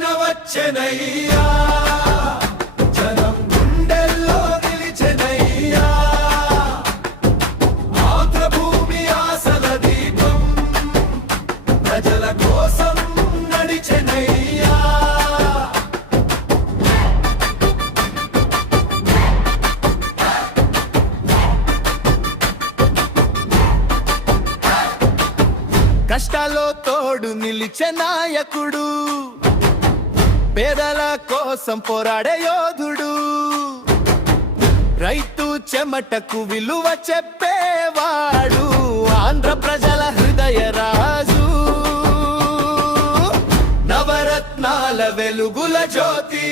తెలంగాణ వచ్చెనయ్యా, జనం గుండెల్లో నిలిచెనయ్యా. ఆంధ్రభూమి ఆశల దీపం ప్రజల కోసం నడిచెనయ్యా. కష్టాల్లో తోడు నిలిచే నాయకుడు, పేదల కోసం పోరాడే యోధుడు, రైతు చెమటకు విలువ చెప్పేవాడు, ఆంధ్ర ప్రజల హృదయ రాజు, నవరత్నాల వెలుగుల జ్యోతి,